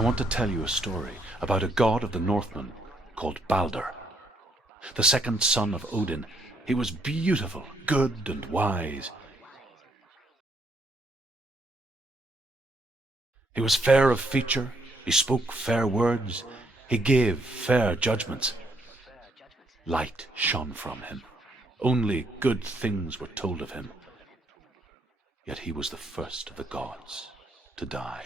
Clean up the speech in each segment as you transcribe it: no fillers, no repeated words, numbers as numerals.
I want to tell you a story about a god of the Northmen called Balder. The second son of Odin, he was beautiful, good and wise. He was fair of feature, he spoke fair words, he gave fair judgments. Light shone from him. Only good things were told of him. Yet he was the first of the gods to die.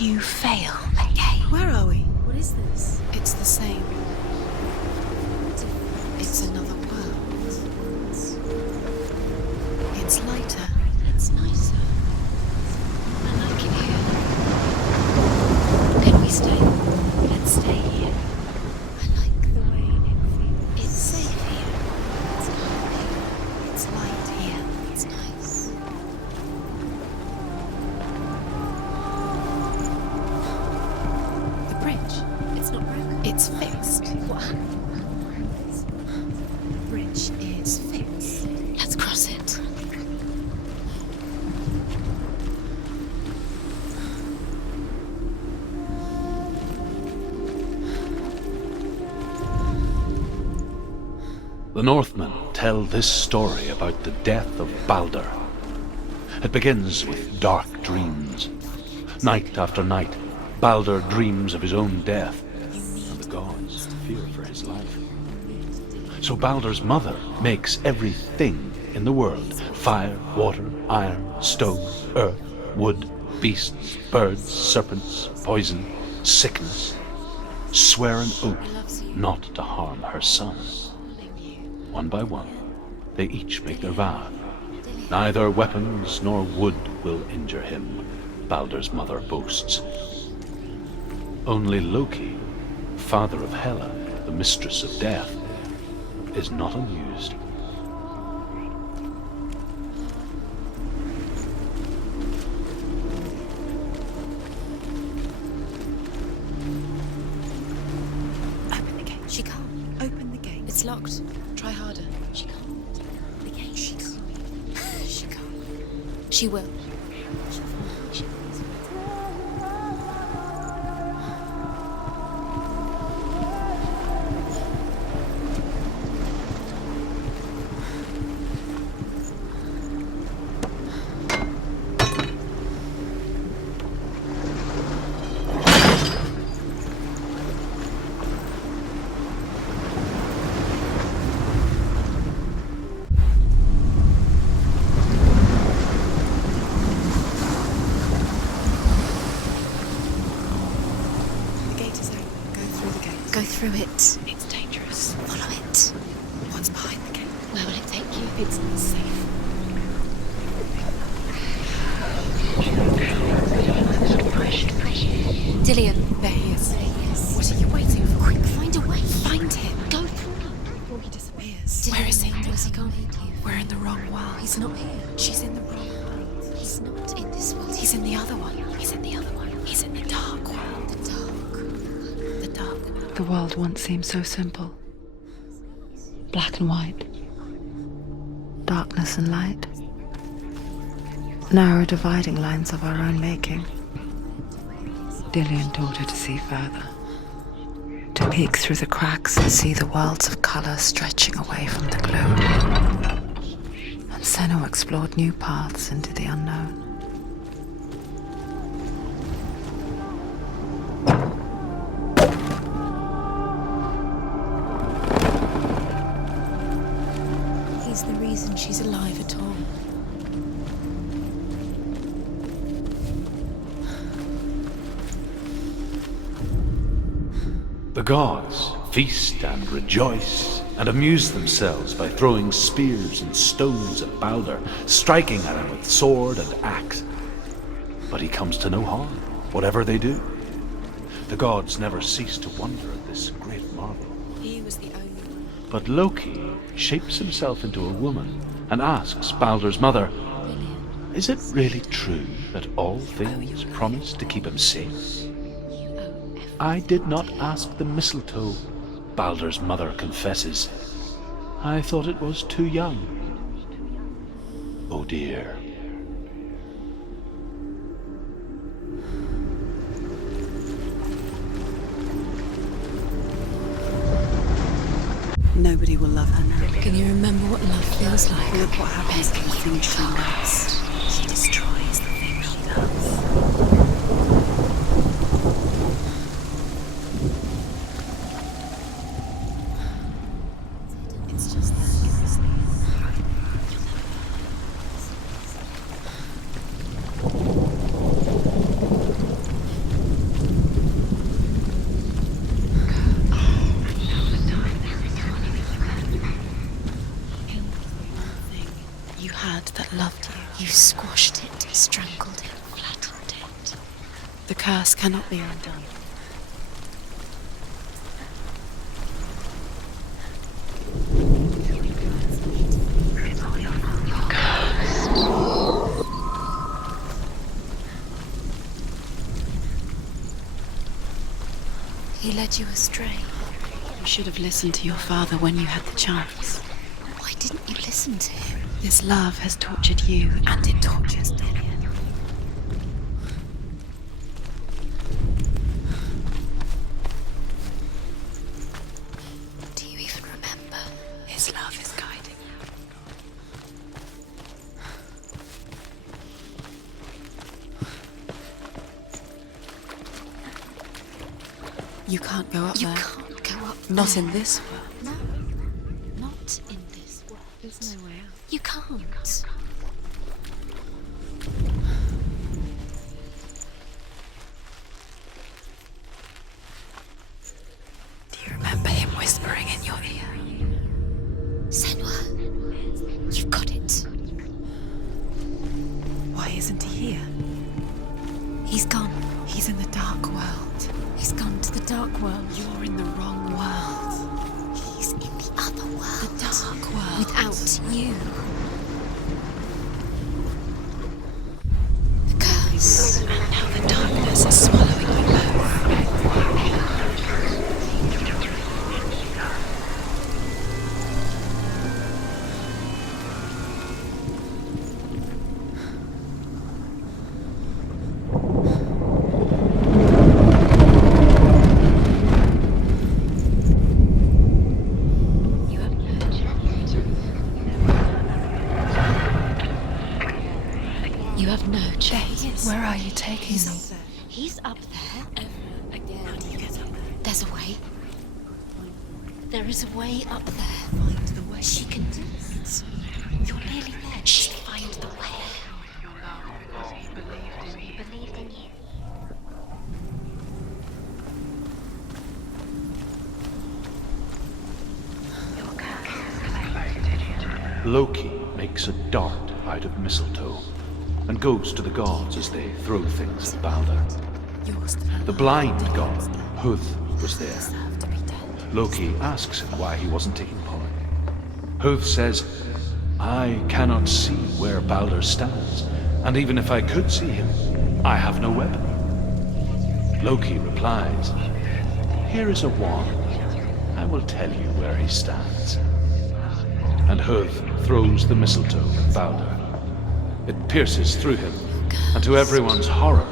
You fail, okay? Where are we? What is this? It's the same. It's another world. It's lighter. It's nicer. I like it here. Can we stay? Let's stay here. I like the way it feels. It's safe here. It's happy. It's light here. It's nice. It's not broken. It's fixed. What happened? The bridge is fixed. Let's cross it. The Northmen tell this story about the death of Balder. It begins with dark dreams. Night after night, Balder dreams of his own death, and the gods fear for his life. So Balder's mother makes everything in the world: fire, water, iron, stone, earth, wood, beasts, birds, serpents, poison, sickness, swear an oath not to harm her son. One by one, they each make their vow. Neither weapons nor wood will injure him, Balder's mother boasts. Only Loki, father of Hela, the mistress of death, is not amused. Open the gate. She can't. Open the gate. It's locked. Try harder. She can't. The gate. She can't. She can't. She will. Go through it. It's dangerous. Follow it. What's behind the gate? Where will it take you? It's not safe. Dillian. There he is. Yes. What are you waiting for? Quick, find a way. Find him. Go through. Before he disappears. Dillian, Where is he? where is he going? We're in the wrong world. He's not here. She's in the wrong world. He's not in this world. He's in the other one. He's in the other one. He's in the dark world. The dark. The dark. The world once seemed so simple. Black and white. Darkness and light. Narrow dividing lines of our own making. Dillian taught her to see further. To peek through the cracks and see the worlds of colour stretching away from the gloom. And Senna explored new paths into the unknown. is the reason she's alive at all. The gods feast and rejoice and amuse themselves by throwing spears and stones at Balder, striking at him with sword and axe. But he comes to no harm, whatever they do. The gods never cease to wonder at this great marvel. He was the only one. But Loki shapes himself into a woman and asks Balder's mother, is it really true that all things promise to keep him safe? I did not ask the mistletoe, Balder's mother confesses. I thought it was too young. Oh dear. Nobody will love her now. Can you remember what love feels like? Look what happens to the things she loves. She destroys the things she loves. It's just that. You had that loved you. You squashed it, strangled it, flattened it. The curse cannot be undone. He led you astray. You should have listened to your father when you had the chance. Why didn't you listen to him? This love has tortured you, and it tortures Dillian. Do you even remember? His love is guiding you. You can't go up You there. can't go up Not there. in this world. No, not in this world. There's no way out. You can't. Do you remember him whispering in your ear? Senua, you've got it. Why isn't he here? He's gone. He's in the dark world. He's gone to the dark world. You're in the wrong world. He's in the other world. The dark world. Without you. The curse. And now the darkness is swallowing you both. You have no choice. Where are you taking me? He's up there. Again. How do you get up there? There's a way. There is a way up there. Find the way. She can do it. You're nearly there. She'll find the way. He believed in you. Loki makes a dart out of mistletoe and goes to the gods as they throw things at Balder. The blind god, Huth, was there. Loki asks him why he wasn't taking part. Huth says, I cannot see where Balder stands, and even if I could see him, I have no weapon. Loki replies, here is a wand. I will tell you where he stands. And Huth throws the mistletoe at Balder. It pierces through him, and to everyone's horror,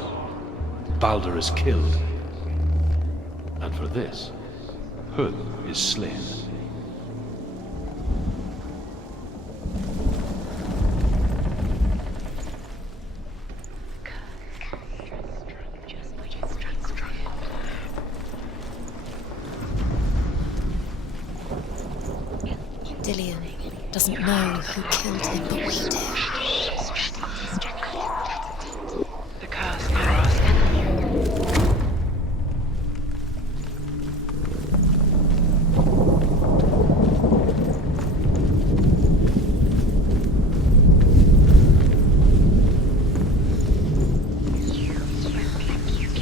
Balder is killed. And for this, Huth is slain. Dillian, doesn't know who killed him, but we do. The curse mirrors enemy.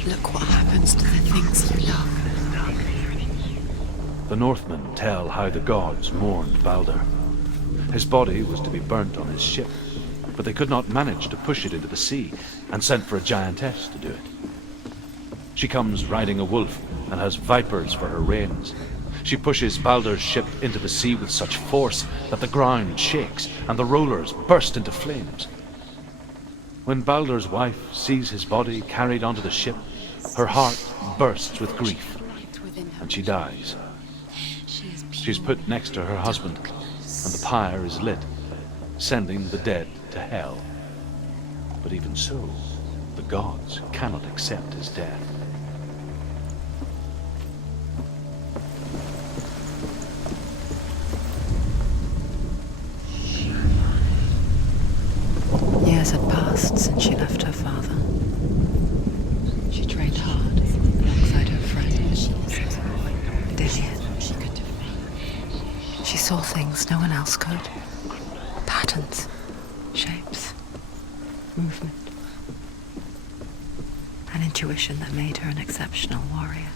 Look what happens to the things you love. The Northmen tell how the gods mourned Baldur. His body was to be burnt on his ship, but they could not manage to push it into the sea, and sent for a giantess to do it. She comes riding a wolf and has vipers for her reins. She pushes Baldur's ship into the sea with such force that the ground shakes and the rollers burst into flames. When Baldur's wife sees his body carried onto the ship, her heart bursts with grief, and she dies. She is put next to her husband, and the pyre is lit, sending the dead to hell. But even so, the gods cannot accept his death. Years had passed since she left her father. She trained hard alongside her friend, Dillian. She saw things no one else could. Patterns, shapes, movement. An intuition that made her an exceptional warrior.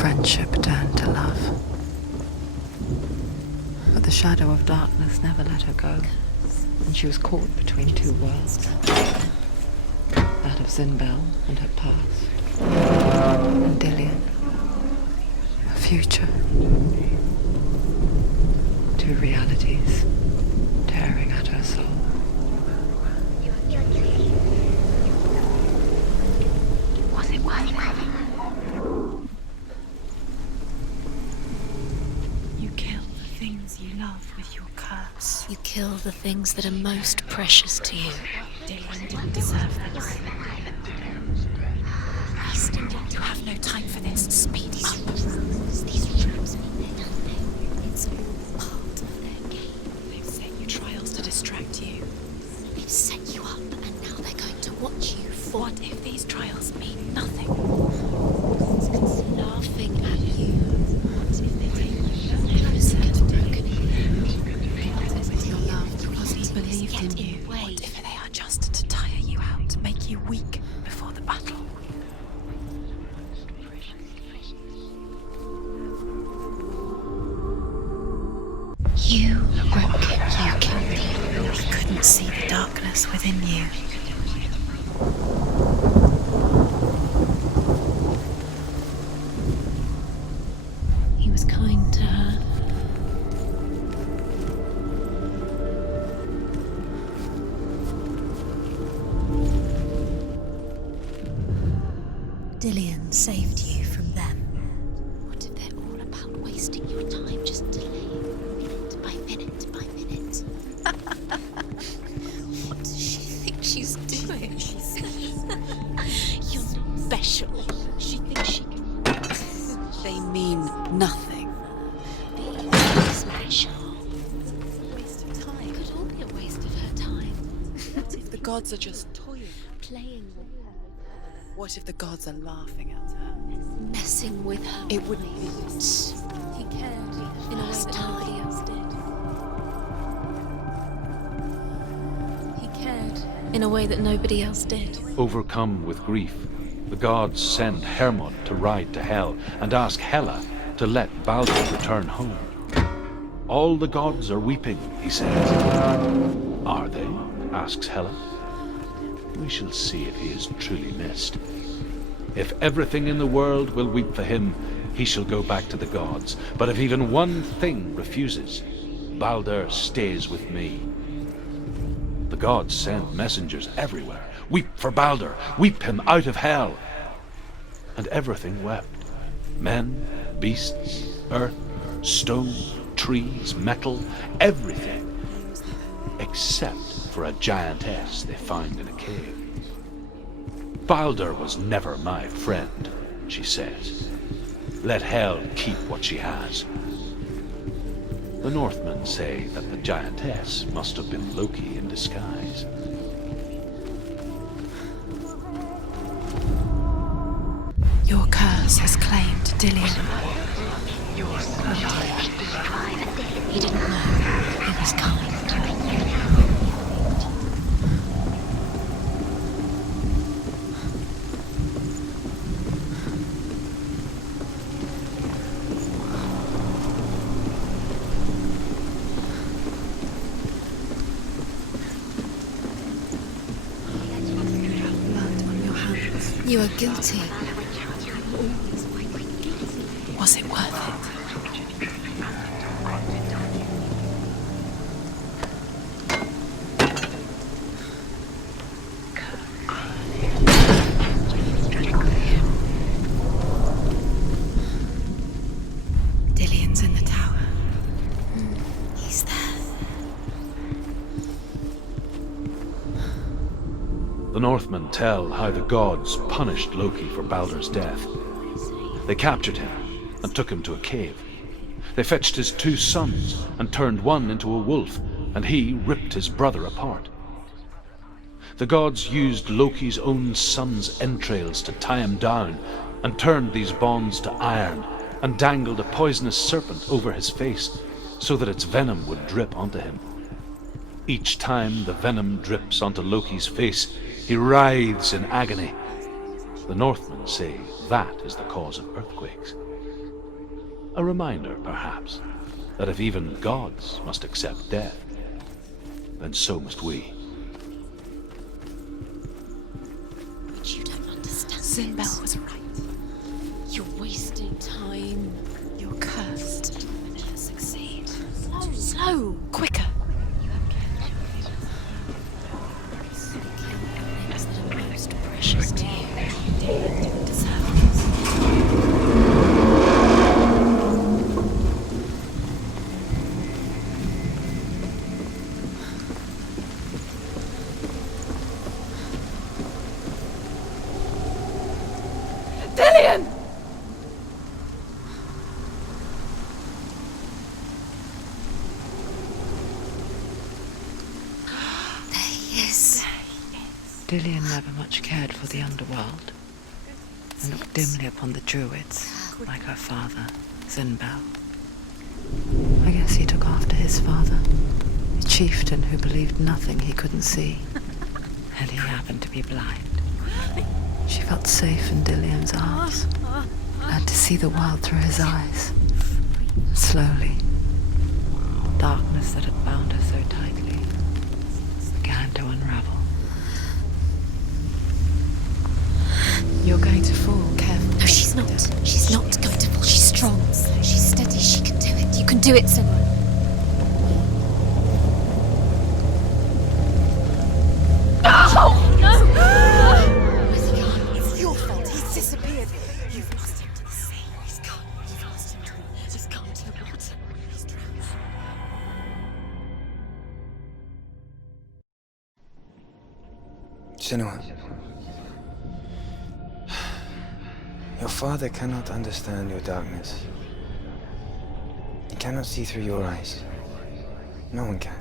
Friendship turned to love. But the shadow of darkness never let her go, and she was caught between two worlds. That of Zinbel and her past, and Dillian, her future. Two realities tearing at her soul. Was it worth it? You kill the things you love with your curse. You kill the things that are most precious to you. Dylan didn't deserve this. You have no time for this. Speed up. These rooms mean nothing. It's all part of their game. They've set you trials to distract you. They've set you up, and now they're going to watch you fall. What if these trials mean nothing? It's laughing at you. What if they take you closer to broken in Your love because he believed in you. What What if they are just to tire you out, to make you weak before the battle? You broke it, you killed him. He couldn't see the darkness within you. He was kind to her. Dillian saved you from them. What if they're all about wasting your time, just delaying minute by minute by minute? What does she think she's doing? You're special. She thinks she can They mean nothing. be special. Waste of time. It could all be a waste of her time. What if the gods are just toying? Playing with her. What if the gods are laughing at her? Messing with her. It wouldn't be mind. He cared in a way that nobody else did. He cared in a way that nobody else did. Overcome with grief, the gods send Hermod to ride to Hell and ask Hela to let Baldur return home. All the gods are weeping, he says. Are they? Asks Hela. We shall see if he is truly missed. If everything in the world will weep for him, he shall go back to the gods. But if even one thing refuses, Baldur stays with me. The gods send messengers everywhere. Weep for Baldur, weep him out of hell. And everything wept. Men, beasts, earth, stone, trees, metal, everything. Except for a giantess they found in a cave. Baldur was never my friend, she says. Let hell keep what she has. The Northmen say that the giantess must have been Loki in disguise. Your curse has claimed Dillion. You didn't know he was coming. Blood on your hands. You are guilty. Was it worth it? Dillion's in the tower. He's there. The Northmen tell how the gods punished Loki for Baldur's death. They captured him and took him to a cave. They fetched his 2 sons and turned one into a wolf, and he ripped his brother apart. The gods used Loki's own son's entrails to tie him down and turned these bonds to iron and dangled a poisonous serpent over his face so that its venom would drip onto him. Each time the venom drips onto Loki's face, he writhes in agony. The Northmen say that is the cause of earthquakes. A reminder, perhaps, that if even gods must accept death, then so must we. But you don't understand. Zinbel was right. You're wasting time. You're cursed. You'll never succeed. Slow. Quicker. Things that are most precious to you. You deserve this. Dillion! There he is. Dillion never much cared for the underworld and looked dimly upon the druids, like her father, Zinbel. I guess he took after his father, a chieftain who believed nothing he couldn't see, and he happened to be blind. She felt safe in Dillion's arms, learned to see the world through his eyes. Slowly, darkness that had bound her so tightly began to unravel. You're going to fall, careful. No, she's not. She's not going to fall. She's strong. She's steady. She can do it. You can do it, Simon. Where's he gone? It's your fault. He's disappeared. You've lost him to the sea. He's gone. You've lost him to the... He's gone to the water. He's drowned. Senua, your father cannot understand your darkness. He cannot see through your eyes. No one can.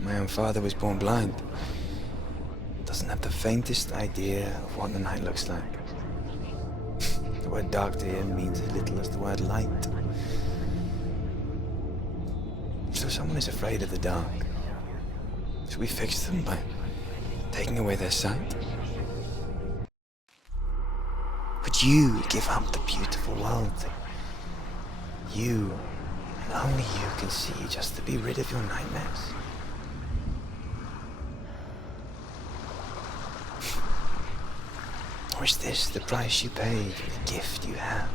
My own father was born blind. Doesn't have the faintest idea of what the night looks like. The word dark to him means as little as the word light. So someone is afraid of the dark. Should we fix them by taking away their sight? Would you give up the beautiful world that you, and only you, can see just to be rid of your nightmares? Or is this the price you pay for the gift you have?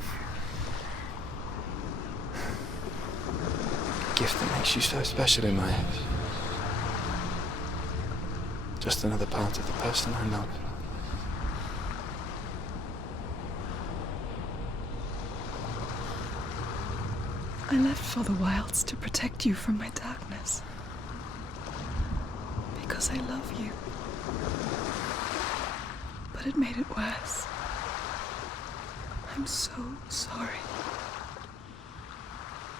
A gift that makes you so special in my eyes. Just another part of the person I love. I left for the wilds to protect you from my darkness. Because I love you. But it made it worse. I'm so sorry.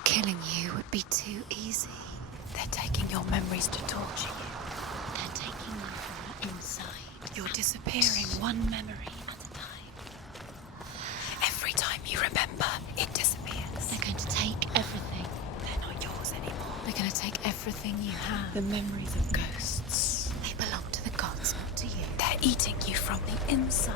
Killing you would be too easy. They're taking your memories to torture you. They're taking you from the inside. You're disappearing one memory at a time. Every time you remember, it disappears. They're going to take everything. They're not yours anymore. They're going to take everything you have. The memories of ghosts. They belong to the gods, not to you. They're eating you from the inside.